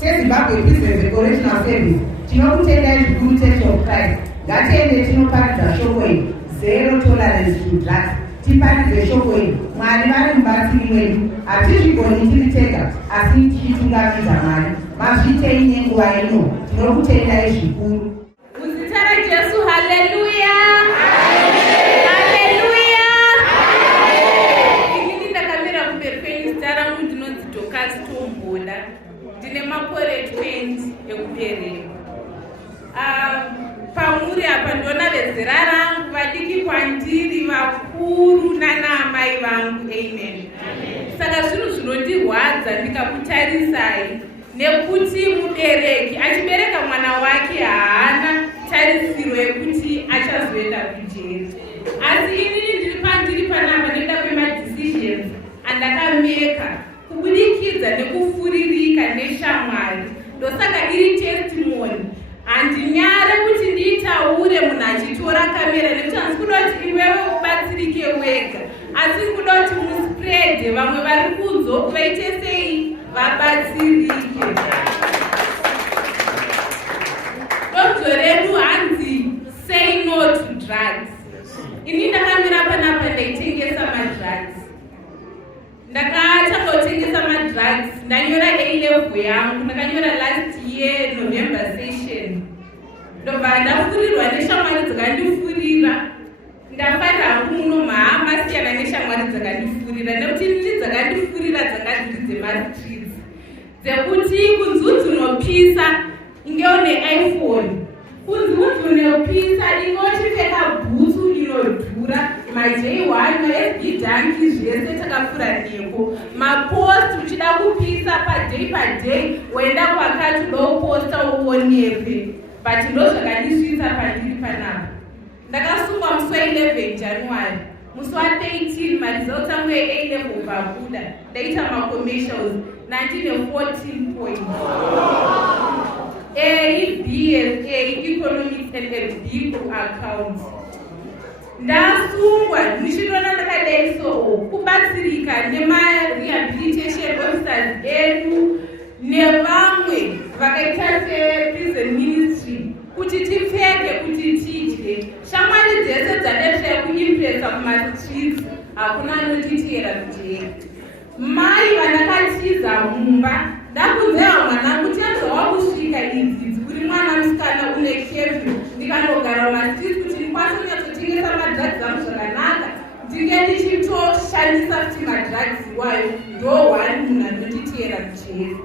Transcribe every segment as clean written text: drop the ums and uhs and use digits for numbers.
seZimbabwe Business and Correctional Service tinokutendai zvikuru Church of Christ. Ngatiende tinoparidza shoko iri, zero tolerance to drugs. Tiparidze shoko iri, Mwari vari mubatsiri wedu, hatizvigoni tiri tega asi tichitungamidza Mwari. Mazviitei nenguva ino, tinokutendai zvikuru. Muzita raJesu, haleluya. Ndine makore 20 ekubereka. Pamuri apa ndona vezera rangu, vadiki kwandiri, vakuru nanaamai vangu. Amen. Saka zvinhu zvinondirwadza ndikakutarisai nekuti mubereki achibereka mwana wake haana tarisiro yekuti achazoenda kujeri. Asi inini ndiri panapa nekuda kwemadecisions andakameka kubudikidza nekufuririka neshamwari. Ndosaka iri testimony. Handinyare kuti ndiitaure munhu achitora kamera, nekuti handisi kuda kuti iwewe ubatsirike wega, asi kuda kuti muspread vamwe vari kunzo vaite sei vabatsirike. Donzvo redu hanzi say no to drugs. Ini ndakamira panapa ndaitengesa madrugs. Ndakatanga kutengesa madrugs, ndanyora A-level yangu, ndakanyora last year November session. Ndobva ndafurirwa neshamwari dzakandifurira. Ndafara hangu muno mahama siyana neshamwari dzakandifurira, nekuti ndiri dzakandifurira dzakadziri dzemastreets. Dzekuti kunzi unopisa inge une iPhone, kunzi unopisa inge uchipfeka bhutsu inodhura, maJ1, maSB Donkey zvese takafura neko, mapost uchida kupisa paday wenda kwakati udoposta uonekwe. But ndozvakandisvitsa pandiri panapa. Ndakasungwa musi wa11 January. Musi wa13 maresults angu A-level pabuda. Ndaita macommercials 1914 points. A, BSA, Economics and B accounts. Ndasungwa ndichidona ndakadai kubatsirika nema-rehabilitation officers edu nevamwe vakaita seprison ministry kuti tipfeke kuti tidye. Shamwari dzese dzadetsera kuimpresa kumastreets, hakuna anotiteera kujeri. Mai vandakatiza mumba, ndakunzeva mwana kuti anzwa kusvika idzidzi kuri mwana musikana une kevyu, ndikandogara mastreets kuti ndikwanise kunyatsotengesa madrugs angu zvakanaka, ndinge ndichitoshandisa kuti madrugs iwayo ndo one munhu anotiteera kujeri.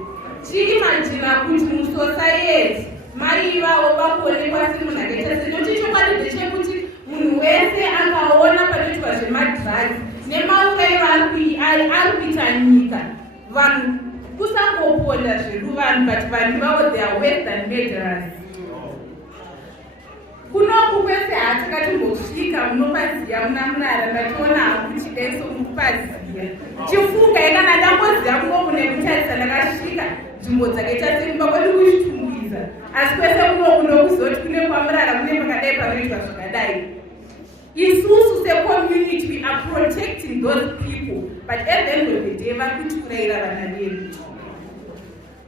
Chiimagina kuti musociety mai ivavo vakuonekwa semunhu akaita sei, nokuti chokwadi ndechekuti munhu wese akaona panoitwa zvemadrugs nemaurayiro ari kuita nyika, vanhu kusangoponda zvedu vanhu, but vanhu vavo they are worse than murderers. Kunoku kwese hatakatombosvika munopaziya muna Murara, ndatoona hangu chidaiso mukupaziya chifunga ikana ndamboziya kunoku nekutarisa ndakasvika nzvimbo dzakaita semumba kwedu kuchitumbuiza, asi kwese kunoku ndokuzoti kune kwaMurara kune pakadai panoitwa zvakadai. Isusu secommunity we are protecting those people, but at the end of the day vari kutiurayira vana vedu.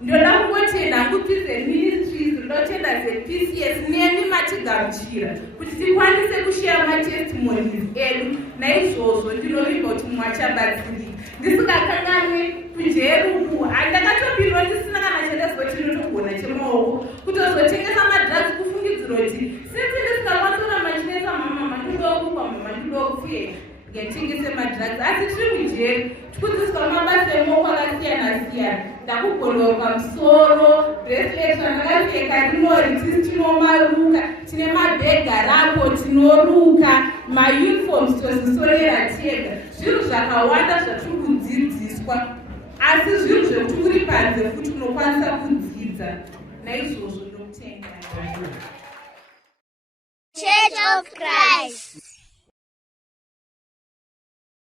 Ndoda kungotenda hangu Prison Ministries, ndotenda zePCS nemi matigamuchira kuti tikwanise kushare matestimonies edu. Naizvozvo ndinovimba kuti mwachabatsirika. Ndisingakanganwi kujeruku, handakatopindwa ndisina kana chandazwa chinotogona chemaoko kutozotengesa madrugs kufungidzira kuti since ndisingakwanisona machinesa mama mandidokupa mama ndidokuye ngetengese madrugs, asi tiri mujeri tikudzidziswa mabasa emaoko akasiyana siyana. Ndakugondoroka musoro, bracelet randakapfeka rinoriti tinomaruka, tine mabhegi arapo tinoruka, mauniforms tozisorera tega. Zvinhu zvakawanda zvatiri kudzidziswa, asi zvinhu zvekuti uri panze futi unokwanisa kudzidza. Naizvozvo ndokutenda. Church of Christ.